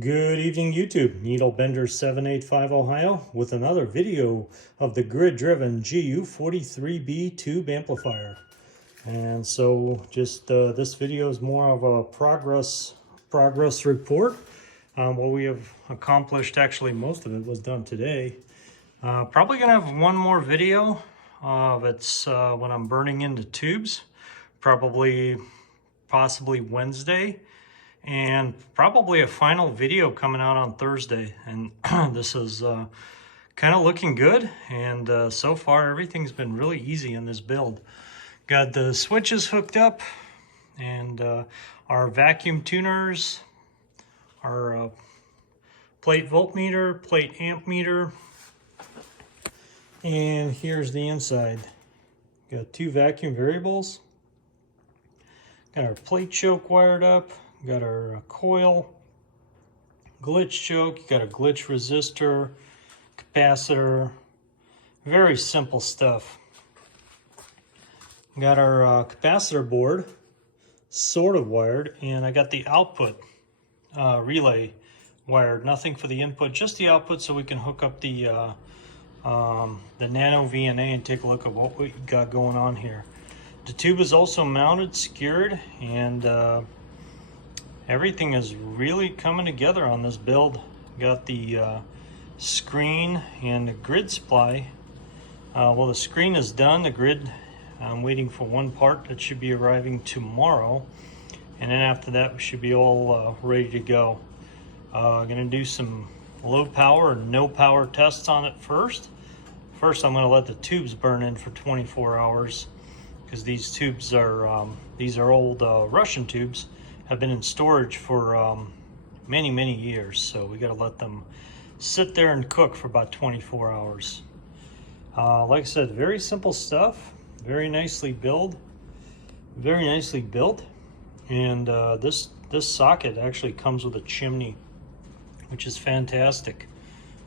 Good evening, YouTube. Needlebender785 Ohio with another video of the grid-driven Gu43b tube amplifier. And so just this video is more of a progress report. What we have accomplished, actually most of it was done today. Probably gonna have one more video of it's when I'm burning into tubes, possibly Wednesday. And probably a final video coming out on Thursday. And this is kind of looking good. And so far, everything's been really easy in this build. Got the switches hooked up and our vacuum tuners, our plate voltmeter, plate amp meter. And here's the inside. Got two vacuum variables. Got our plate choke wired up. Got our coil, glitch choke, got a glitch resistor, capacitor, very simple stuff. Got our capacitor board sort of wired, and I got the output relay wired, nothing for the input, just the output so we can hook up the nano VNA and take a look at what we got going on here. The tube is also mounted, secured, and everything is really coming together on this build. Got the screen and the grid supply. Well, the screen is done. The grid, I'm waiting for one part that should be arriving tomorrow. And then after that, we should be all ready to go. Gonna do some low power and no power tests on it first. First, I'm gonna let the tubes burn in for 24 hours because these tubes are, these are old Russian tubes. Have been in storage for many years, so we got to let them sit there and cook for about 24 hours. Like I said, very simple stuff, very nicely built, and this socket actually comes with a chimney, which is fantastic.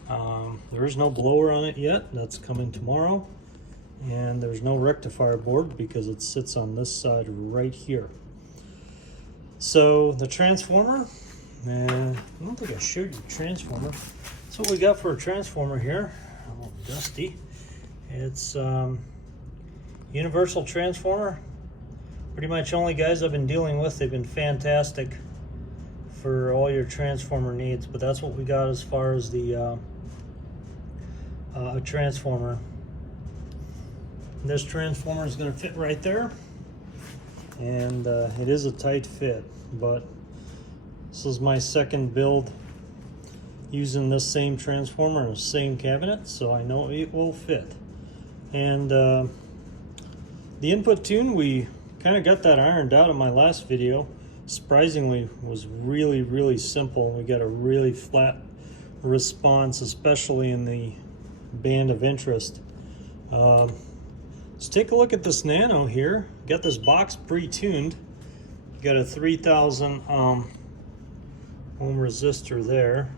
There is no blower on it yet. That's coming tomorrow, and there's no rectifier board because it sits on this side right here. So the transformer, I don't think I showed you the transformer. That's what we got for a transformer here. A little dusty. It's universal transformer. Pretty much only guys I've been dealing with. They've been fantastic for all your transformer needs. But that's what we got as far as the transformer. This transformer is going to fit right there. And it is a tight fit, but this is my second build using this same transformer in the same cabinet, so I know it will fit. And the input tune, we kind of got that ironed out in my last video. Surprisingly, was really simple. We got a really flat response, especially in the band of interest. Let's take a look at this nano here. Got this box pre-tuned. Got a 3000 ohm resistor there.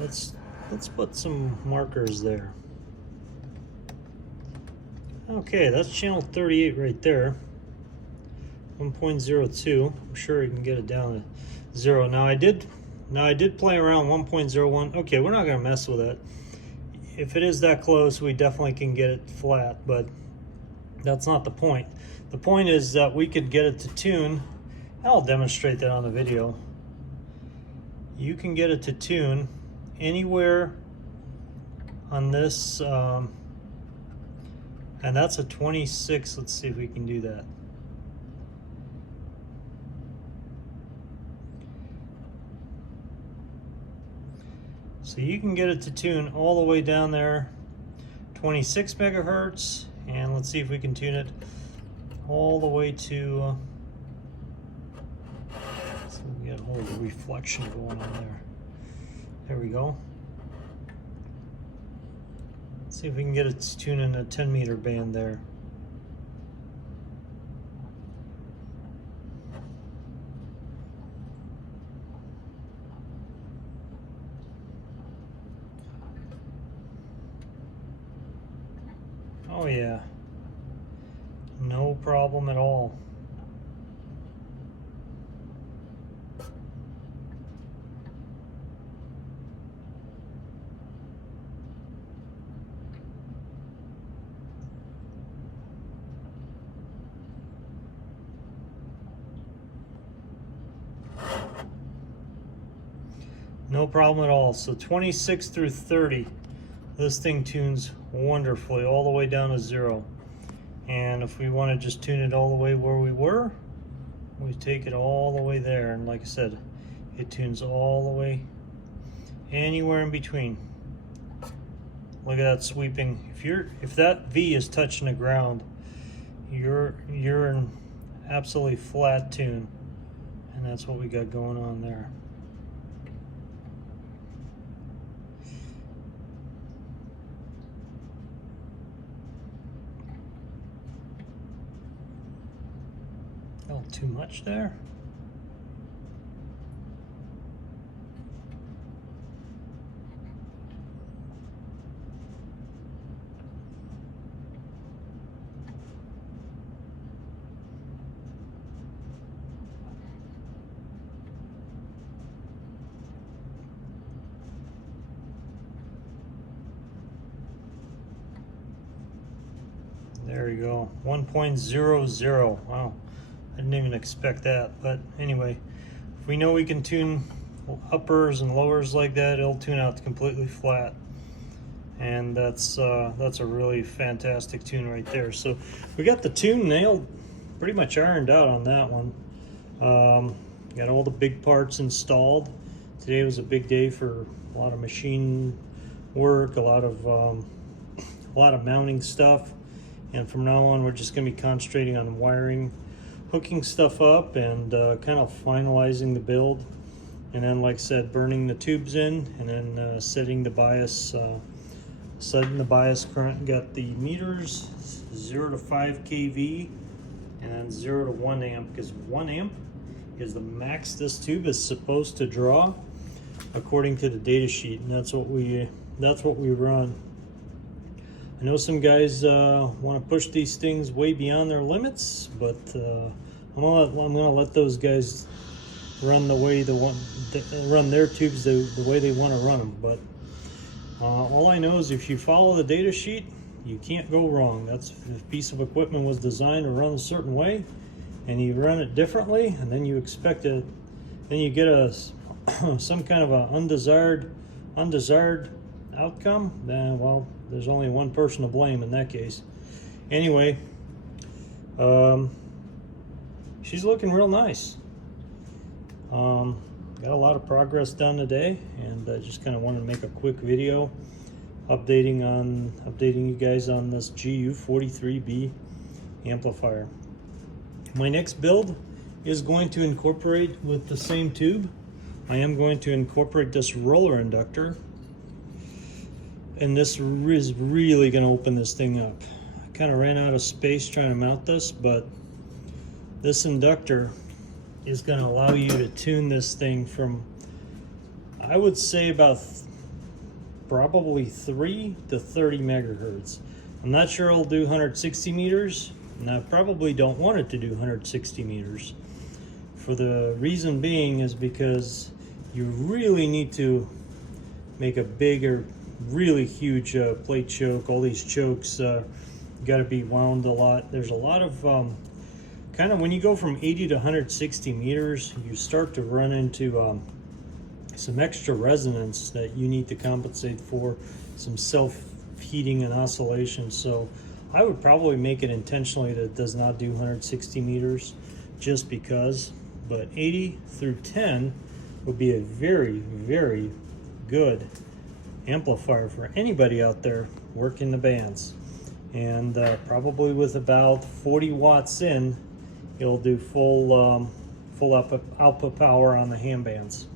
Let's put some markers there. Okay, that's channel 38 right there. 1.02. I'm sure you can get it down to 0. Now I did play around 1.01. Okay, we're not gonna mess with it. If it is that close, we definitely can get it flat, but that's not the point. The point is that we could get it to tune. I'll demonstrate that on the video. You can get it to tune anywhere on this, and that's a 26. Let's see if we can do that. So you can get it to tune all the way down there, 26 megahertz, and let's see if we can tune it all the way to, so we got a little reflection going on there. There we go. Let's see if we can get it to tune in a 10 meter band there. Oh yeah, no problem at all. No problem at all. So 26 through 30, this thing tunes wonderfully all the way down to 0. And if we want to just tune it all the way where we were, we take it all the way there. And like I said, it tunes all the way anywhere in between. Look at that sweeping. If that V is touching the ground, you're in absolutely flat tune. And that's what we got going on there. A little too much there. There you go, 1.00. Wow, I didn't even expect that. But anyway, if we know we can tune uppers and lowers like that, it'll tune out completely flat. And that's a really fantastic tune right there. So we got the tune nailed, pretty much ironed out on that one. Got all the big parts installed. Today was a big day for a lot of machine work, a lot of mounting stuff. And from now on, we're just going to be concentrating on wiring, hooking stuff up, and kind of finalizing the build. And then, like I said, burning the tubes in, and then setting the bias current. Got the meters 0 to 5 kV and 0 to 1 amp, because 1 amp is the max this tube is supposed to draw according to the data sheet, and that's what we run. I know some guys want to push these things way beyond their limits, but I'm gonna let those guys run run their tubes the way they want to run them. But all I know is if you follow the data sheet, you can't go wrong. That's if a piece of equipment was designed to run a certain way, and you run it differently, and then you expect it, then you get some kind of a undesired outcome. Then, well, there's only one person to blame in that case. Anyway, she's looking real nice. Got a lot of progress done today, and I just kind of wanted to make a quick video updating you guys on this Gu43b amplifier. My next build is going to incorporate, with the same tube, I am going to incorporate this roller inductor. And this is really going to open this thing up. I kind of ran out of space trying to mount this, but this inductor is going to allow you to tune this thing from, I would say, about probably 3 to 30 megahertz. I'm not sure it'll do 160 meters, and I probably don't want it to do 160 meters. For the reason being is because you really need to make a bigger, really huge plate choke. All these chokes got to be wound a lot. There's a lot of kind of, when you go from 80 to 160 meters, you start to run into some extra resonance that you need to compensate for, some self-heating and oscillation. So I would probably make it intentionally that it does not do 160 meters just because, but 80 through 10 would be a very, very good amplifier for anybody out there working the bands. And probably with about 40 watts in, it'll do full output power on the ham bands.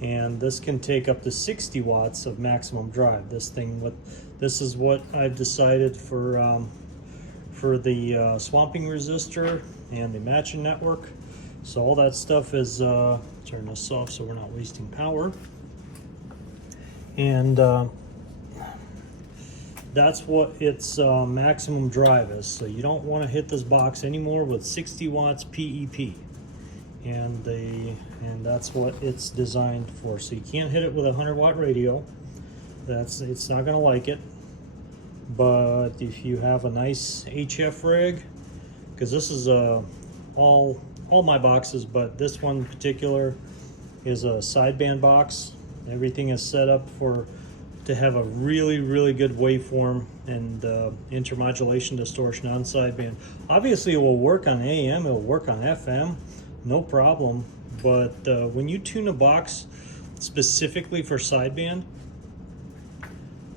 And this can take up to 60 watts of maximum drive. This is what I've decided for the swamping resistor and the matching network. So all that stuff is, turn this off so we're not wasting power. And that's what its maximum drive is. So you don't want to hit this box anymore with 60 watts PEP. And that's what it's designed for. So you can't hit it with a 100-watt radio. It's not going to like it. But if you have a nice HF rig, because this is all my boxes, but this one in particular is a sideband box, Everything is set up to have a really good waveform and intermodulation distortion on sideband. Obviously, it will work on AM, it will work on FM, no problem. But when you tune a box specifically for sideband,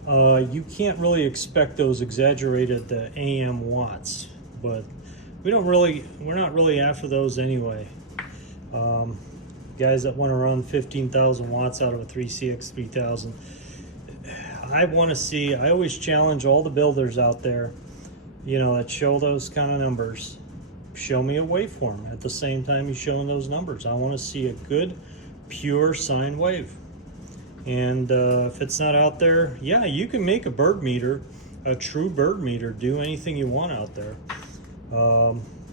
you can't really expect those exaggerated AM watts. But we're not really after those anyway. Guys that want to run 15,000 watts out of a 3CX3000. I always challenge all the builders out there, you know, that show those kind of numbers. Show me a waveform at the same time you're showing those numbers. I want to see a good, pure sine wave. And if it's not out there, yeah, you can make a bird meter, a true bird meter, do anything you want out there.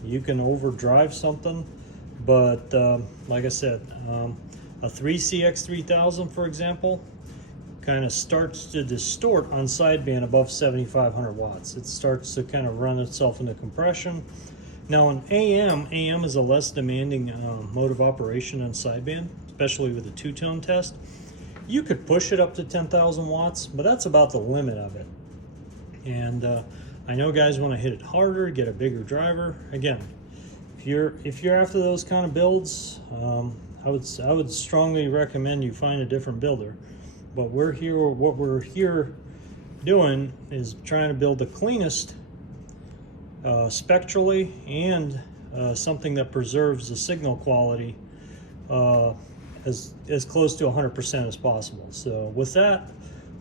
You can overdrive something, but like I said, a 3CX3000, for example, kind of starts to distort on sideband above 7,500 watts. It starts to kind of run itself into compression. Now in AM is a less demanding mode of operation on sideband, especially with a two-tone test. You could push it up to 10,000 watts, but that's about the limit of it. And I know guys want to hit it harder, get a bigger driver. Again, if you're after those kind of builds, I would strongly recommend you find a different builder. But what we're here doing is trying to build the cleanest spectrally and something that preserves the signal quality as close to 100% as possible. So with that,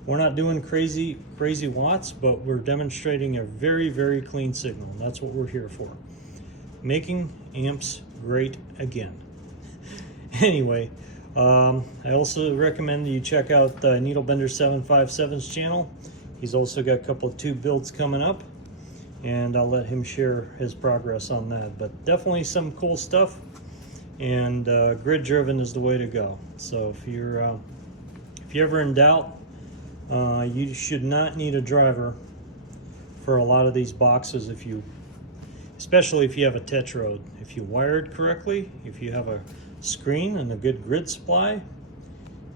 we're not doing crazy watts, but we're demonstrating a very clean signal. And that's what we're here for. Making amps great again. Anyway, I also recommend that you check out Needlebender 757's channel. He's also got a couple of tube builds coming up, and I'll let him share his progress on that. But definitely some cool stuff, and grid driven is the way to go. So if you're ever in doubt, you should not need a driver for a lot of these boxes, especially if you have a tetrode. If you wired correctly, if you have a screen and a good grid supply,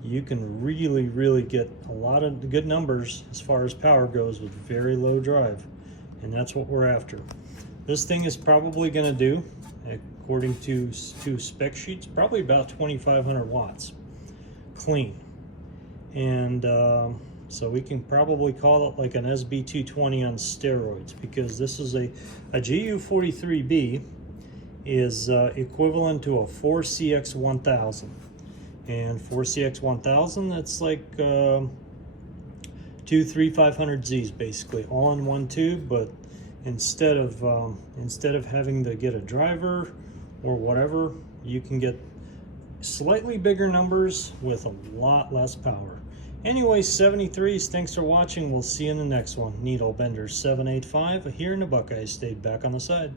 you can really get a lot of good numbers as far as power goes with very low drive, and that's what we're after. This thing is probably going to do, according to spec sheets, probably about 2,500 watts clean. And so we can probably call it like an SB220 on steroids, because this is a Gu43b is equivalent to a 4CX1000. And 4CX1000, that's like 2 3/500Zs basically, all in one tube. But instead of having to get a driver or whatever, you can get slightly bigger numbers with a lot less power. Anyway, 73s, thanks for watching. We'll see you in the next one. Needlebender 785 here in the Buckeye State, back on the side.